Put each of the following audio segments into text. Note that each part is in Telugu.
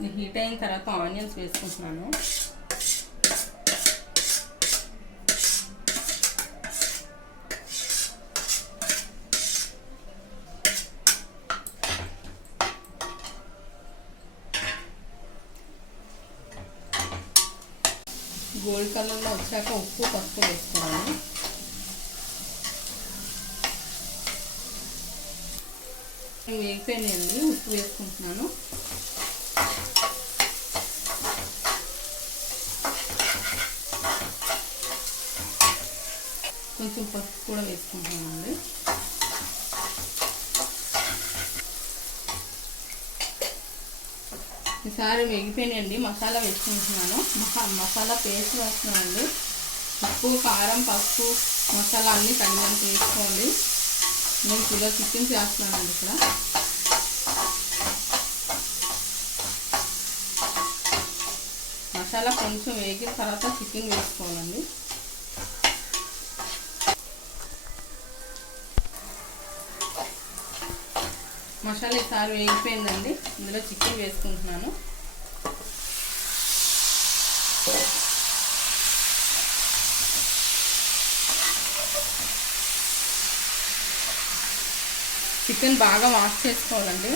ఇది హీట్ అయిన తర్వాత ఆనియన్స్ వేసుకుంటున్నాను. గోల్డ్ కలర్లో వచ్చాక ఉప్పు పసుపు వేసుకున్నాను. వేగిపోయినాయండి ఉప్పు వేసుకుంటున్నాను. కొంచెం పసుపు కూడా వేసుకుంటున్నానండి. ఈసారి వెగిపోయినండి మసాలా వేసుకుంటున్నాను. మహా మసాలా పేస్ట్ వేస్తున్నానండి. ఉప్పు కారం పసుపు మసాలా అన్నీ తగినంత వేసుకోండి. నేను కిలో చికెన్ చేస్తున్నానండి ఇక్కడ. మసాలా కొంచెం వేగిన తర్వాత చికెన్ వేసుకోవాలండి. మసాలా ఈసారి వేగిపోయిందండి. ఇందులో చికెన్ వేసుకుంటున్నాను. చికెన్ బాగా వాష్ చేసుకోవాలండి.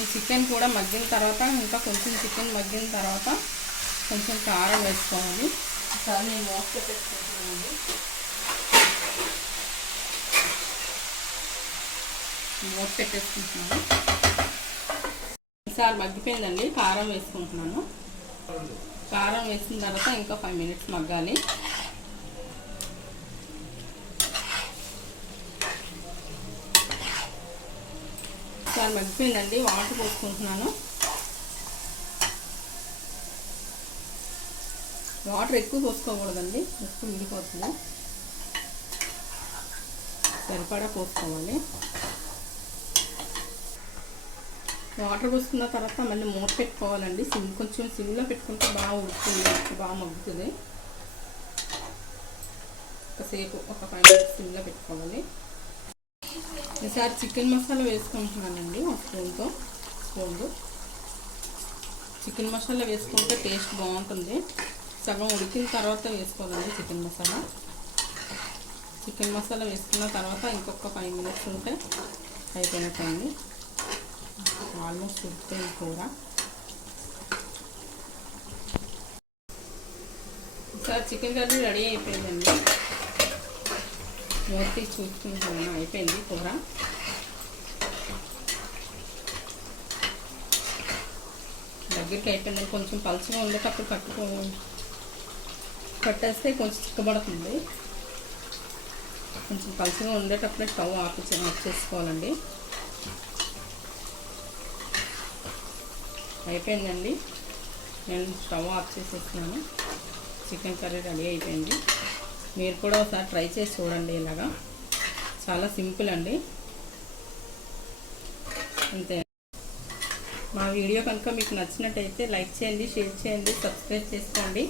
ఈ చికెన్ కూడా మగ్గిన తర్వాత ఇంకా కొంచెం చికెన్ మగ్గిన తర్వాత కొంచెం కారం వేసుకోవాలి. ఈసారి నేను మూత పెట్టేసుకుంటున్నానండి మూత పెట్టేసుకుంటున్నాను ఈసారి మగ్గిపోయిందండి కారం వేసుకుంటున్నాను. కారం వేసిన తర్వాత ఇంకా ఫైవ్ మినిట్స్ మగ్గాలి. ఒకసారి మగ్గిపోయిందండి వాటర్ పోసుకుంటున్నాను. వాటర్ ఎక్కువ పోసుకోకూడదండి ఎక్కువ విడిపోతుంది సరిపడా పోసుకోవాలి. వాటర్ పోసుకున్న తర్వాత మళ్ళీ మూత పెట్టుకోవాలండి. సిమ్ కొంచెం సిమ్లో పెట్టుకుంటే బాగా ఉడుకుతుంది బాగా మగ్గుతుంది. ఒకసేపు ఒక ఫైవ్ మినిట్స్ సిమ్లో పెట్టుకోవాలి. ఈసారి చికెన్ మసాలా వేసుకుంటున్నానండి ఒక స్పూన్తో. స్పూన్తో. చికెన్ మసాలా వేసుకుంటే టేస్ట్ బాగుంటుంది. సగం ఉడికిన తర్వాత వేసుకోవాలండి చికెన్ మసాలా. చికెన్ మసాలా వేసుకున్న తర్వాత ఇంకొక ఫైవ్ మినిట్స్ ఉంటే అయిపోయినట్టండి ఆల్మోస్ట్ ఉడికిపోయింది కూర. ఈసారి చికెన్ కర్రీ రెడీ అయిపోయిందండి. మూర్తి చూసుకుంటున్నాను అయిపోయింది కూర. దగ్గరికి అయిపోయింది కొంచెం పలుచగా ఉండేటప్పుడు కట్టుకో కట్టేస్తే కొంచెం చిక్కబడుతుంది. కొంచెం పలుచగా ఉండేటప్పుడే స్టవ్ ఆఫ్ ఆఫ్ చేసుకోవాలండి. అయిపోయిందండి. నేను స్టవ్ ఆఫ్ చేసేస్తున్నాను. చికెన్ కర్రీ రెడీ అయిపోయింది. మీరు కూడా ఒకసారి ట్రై చేసి చూడండి ఇలాగా. చాలా సింపుల్ అండి. అంతే. మా వీడియో కనుక మీకు నచ్చినట్టయితే లైక్ చేయండి షేర్ చేయండి సబ్స్క్రైబ్ చేసుకోండి.